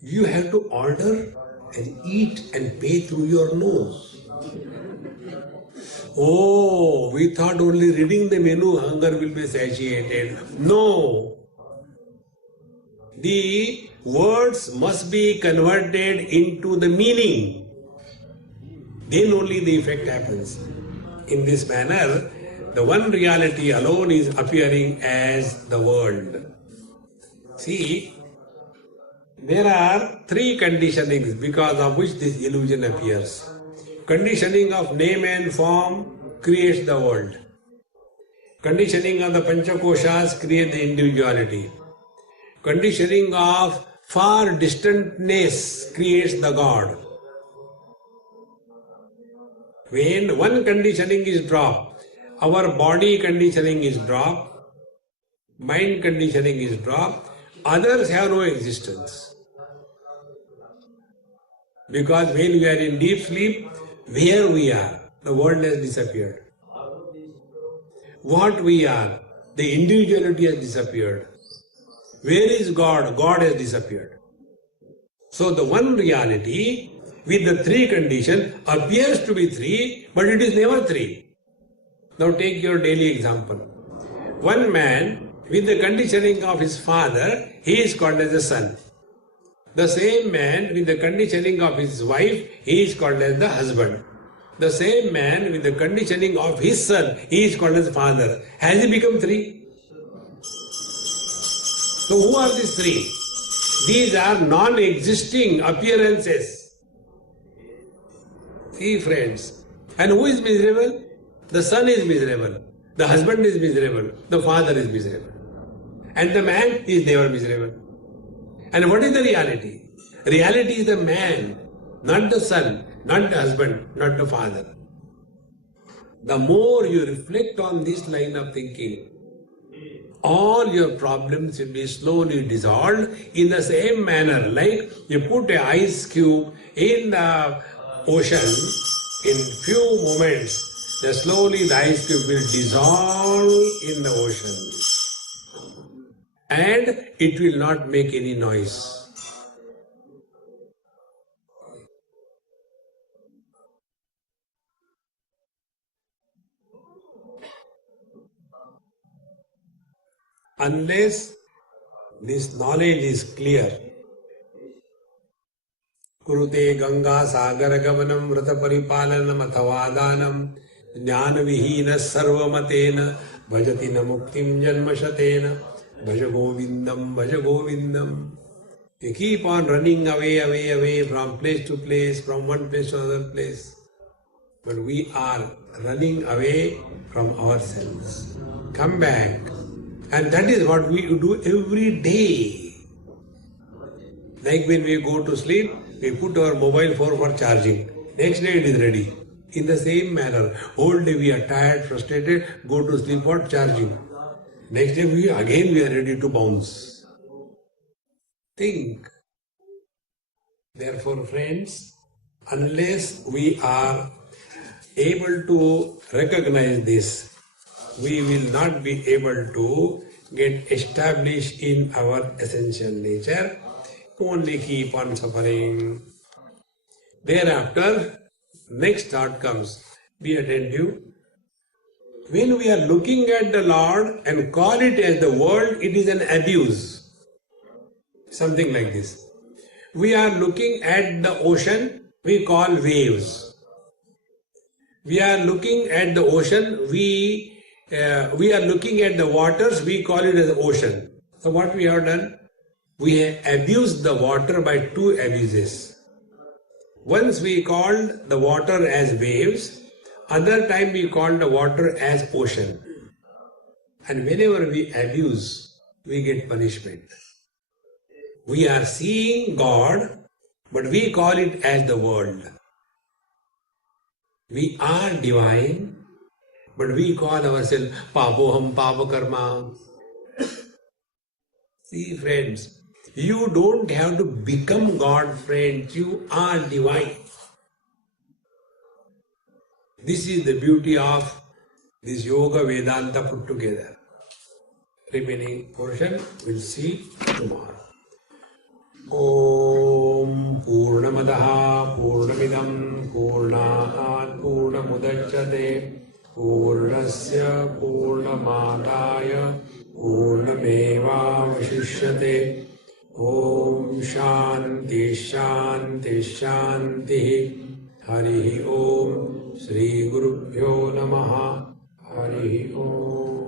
You have to order and eat and pay through your nose. Oh, we thought only reading the menu, hunger will be satiated. No. The words must be converted into the meaning. Then only the effect happens. In this manner, the one reality alone is appearing as the world. See, there are 3 conditionings because of which this illusion appears. Conditioning of name and form creates the world. Conditioning of the Panchakoshas creates the individuality. Conditioning of far distantness creates the God. When one conditioning is dropped, our body conditioning is dropped, mind conditioning is dropped, others have no existence. Because when we are in deep sleep, where we are, the world has disappeared. What we are, the individuality has disappeared. Where is God? God has disappeared. So the one reality with the 3 conditions appears to be 3, but it is never 3. Now take your daily example. One man with the conditioning of his father, he is called as a son. The same man with the conditioning of his wife, he is called as the husband. The same man with the conditioning of his son, he is called as father. Has he become three? So who are these three? These are non-existing appearances. See, friends. And who is miserable? The son is miserable. The husband is miserable. The father is miserable. And the man is never miserable. And what is the reality? Reality is the man, not the son, not the husband, not the father. The more you reflect on this line of thinking, all your problems will be slowly dissolved in the same manner. Like you put an ice cube in the ocean, in few moments, slowly the ice cube will dissolve in the ocean. And it will not make any noise. Unless this knowledge is clear, Kurute Ganga Sagar Gavanam Vrata Paripalanam Athavadanam Jnana Vihina Sarvamatena Bhajatina Muktim Janmashatena Bhaja Govindam Bhaja Govindam. You keep on running away from place to place, from one place to another place. But we are running away from ourselves. Come back. And that is what we do every day. Like when we go to sleep, we put our mobile phone for charging. Next day it is ready. In the same manner, whole day we are tired, frustrated, go to sleep for charging. Next day we are ready to bounce. Think. Therefore, friends, unless we are able to recognize this, we will not be able to get established in our essential nature, only keep on suffering. Thereafter, next thought comes, be attentive. When we are looking at the Lord and call it as the world, it is an abuse. Something like this. We are looking at the ocean, we call waves. We are looking at the ocean, we are looking at the waters, we call it as ocean. So what we have done? We have abused the water by two abuses. Once we called the water as waves, other time we called the water as ocean. And whenever we abuse, we get punishment. We are seeing God, but we call it as the world. We are divine, but we call ourselves Papoham Papakarma. See, friends, you don't have to become God, friends. You are divine. This is the beauty of this Yoga Vedanta put together. Remaining portion we'll see tomorrow. Om Purnamadaha Purnamidam Purnaat Purnamudachyate Purnasya Purnamadaya Purnameva Vashishyate. Om Shanti Shanti Shanti. Hari Om. Shri Gurubhyo Namaha. Hari Om.